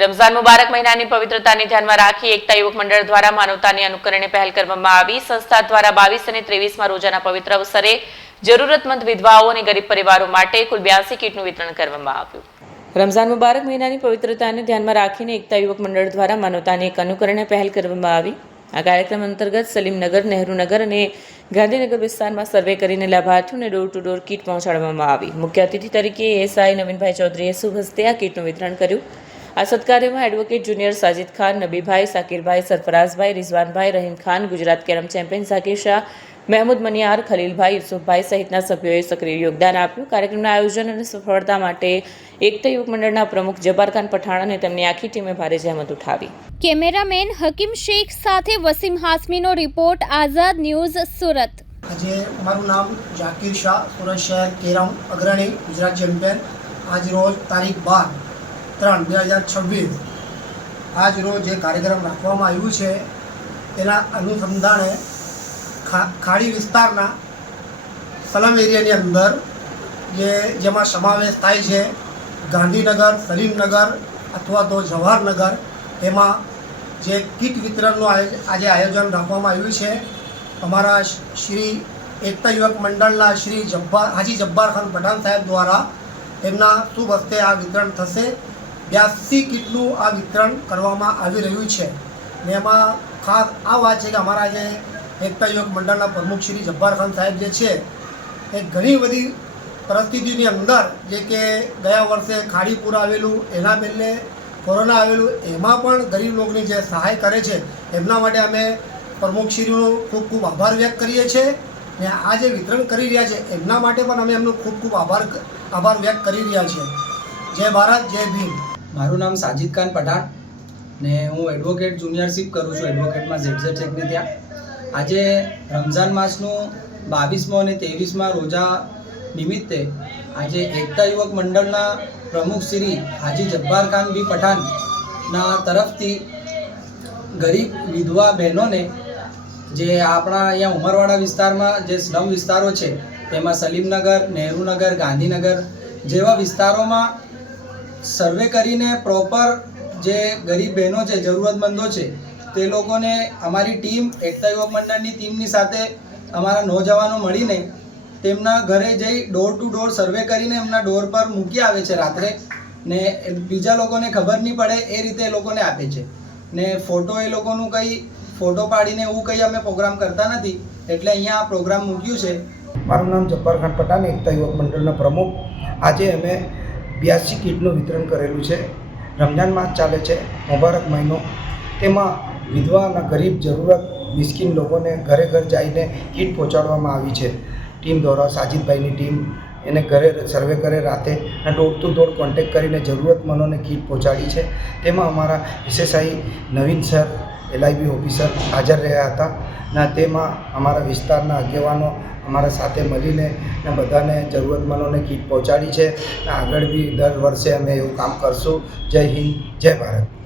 રમઝાન મુબારક મહિનાની પવિત્રતાને ધ્યાનમાં રાખી એકતા યુવક મંડળ દ્વારા માનવતાની અનુકરણે પહેલ કરવામાં આવી। સંસ્થા દ્વારા 22 અને 23માં રોજાના પવિત્ર અવસરે જરૂરતમંદ વિધવાઓ અને ગરીબ પરિવારો માટે કુલ 82 કીટનું વિતરણ કરવામાં આવ્યું। રમઝાન મુબારક મહિનાની પવિત્રતાને ધ્યાનમાં રાખીને એકતા યુવક મંડળ દ્વારા માનવતાની એક અનુકરણે પહેલ કરવામાં આવી। આ કાર્યક્રમ અંતર્ગત સલીમનગર, નહેરુનગર અને ગાંધીનગર વિસ્તારમાં સર્વે કરીને લાભાર્થીઓને ડોર ટુ ડોર કીટ પહોંચાડવામાં આવી। મુખ્ય અતિથિ તરીકે એએસઆઈ નવીનભાઈ ચૌધરીએ શુભ હસ્તે આ કીટનું વિતરણ કર્યું। આ સત્કાર્યમાં advocate junior Sajid Khan, Nabibhai, Sakirbhai, Sarfarazbhai, Rizwanbhai, Rahim Khan, Gujarat carrom champion Zakir Shah, Mehmood Maniyar, Khalilbhai, Yusufbhai સહિતના સભ્યોએ સક્રિય યોગદાન આપ્યું। કાર્યક્રમના આયોજન અને સફળતા માટે એકતા યુવક મંડળના પ્રમુખ જબ્બાર ખાન પઠાણ અને તેમની આખી ટીમે ભારે જહેમત ઉઠાવી। કેમેરામેન હકીમ શેખ સાથે વસીમ હાસમીનો રિપોર્ટ, આઝાદ ન્યૂઝ, સુરત। આજે મારું નામ ઝાકીર શાહ, સુરત શહેર કેરમ અગ્રણી ગુજરાત ચેમ્પિયન। આજ રોજ તારીખ 12/3/2026 આજ રોજ જે કાર્યક્રમ રાખવામાં આવ્યું છે તેના અનુસંધાને ખાડી વિસ્તારના સલમ એરિયાની અંદર જેમાં સમાવેશ થાય છે ગાંધીનગર, સલીમનગર અથવા તો જવાહરનગર, એમાં જે કીટ વિતરણનું આજે આયોજન રાખવામાં આવ્યું છે। અમારા શ્રી એકતા યુવક મંડળના શ્રી હાજી જબ્બાર ખાન પઠાણ સાહેબ દ્વારા એમના શુભ હસ્તે આ વિતરણ થશે। 82 કીટનું આ વિતરણ કરવામાં આવી રહ્યું છે ને એમાં ખાસ આ વાત છે કે અમારા જે એકતા યુવક મંડળના પ્રમુખ શ્રી જબ્બાર ખાન સાહેબ જે છે એ ઘણી બધી પરિસ્થિતિની અંદર જે કે ગયા વર્ષે ખાડીપુર આવેલું, એના પહેલે કોરોના આવેલું, એમાં પણ ગરીબ લોકોની જે સહાય કરે છે એમના માટે અમે પ્રમુખશ્રીનો ખૂબ ખૂબ આભાર વ્યક્ત કરીએ છીએ ને આ જે વિતરણ કરી રહ્યા છે એમના માટે પણ અમે એમનો ખૂબ ખૂબ આભાર વ્યક્ત કરી રહ્યા છીએ। જય ભારત, જય ભીમ। મારું નામ સાજિદ ખાન પઠાણ ને હું એડવોકેટ જુનિયરશીપ કરું છું એડવોકેટમાં ઝેડ ચેકને ત્યાં। આજે રમઝાન માસનું 22મો અને 23મા રોજા નિમિત્તે આજે એકતા યુવક મંડળના પ્રમુખ શ્રી હાજી જબ્બાર ખાન બી પઠાણના તરફથી ગરીબ વિધવા બહેનોને જે આપણા અહીંયા ઉમરવાડા વિસ્તારમાં જે સ્લમ વિસ્તારો છે તેમાં સલીમનગર, નહેરુનગર, ગાંધીનગર જેવા વિસ્તારોમાં સર્વે કરીને પ્રોપર જે ગરીબ બહેનો છે, જરૂરતમંદો છે, તે લોકોને અમારી ટીમ એકતા યુવક મંડળની ટીમની સાથે અમારા નોજવાનો મળીને તેમના ઘરે જઈ ડોર ટુ ડોર સર્વે કરીને એમના ડોર પર મૂકી આવે છે રાત્રે ને બીજા લોકોને ખબર નહીં પડે એ રીતે એ લોકોને આપે છે ને ફોટો એ લોકોનું કંઈ ફોટો પાડીને એવું કંઈ અમે પ્રોગ્રામ કરતા નથી, એટલે અહીંયા આ પ્રોગ્રામ મૂક્યું છે। મારું નામ જબ્બાર ખાન પઠાણ, એકતા યુવક મંડળના પ્રમુખ। આજે અમે 82 કીટનું વિતરણ કરેલું છે। રમઝાન માસ ચાલે છે, મુબારક મહિનો, તેમાં વિધવા અને ગરીબ જરૂરત મિસ્કીન લોકોને ઘરે ઘર જઈને કીટ પહોંચાડવામાં આવી છે। ટીમ દ્વારા સાજિદભાઈની ટીમ એને ઘરે સર્વે કરે રાતે અને ડોર ટુ ડોર કોન્ટેક્ટ કરીને જરૂરતમંદોને કીટ પહોંચાડી છે। તેમાં અમારા એસએસઆઈ નવીન સર, LIB ઓફિસર હાજર રહ્યા હતા અને તેમાં અમારા વિસ્તારના આગેવાનો અમારા સાથે મળીને બધાને જરૂરતમંદોને કીટ પહોંચાડી છે અને આગળ બી દર વર્ષે અમે એવું કામ કરશું। જય હિન્દ, જય ભારત।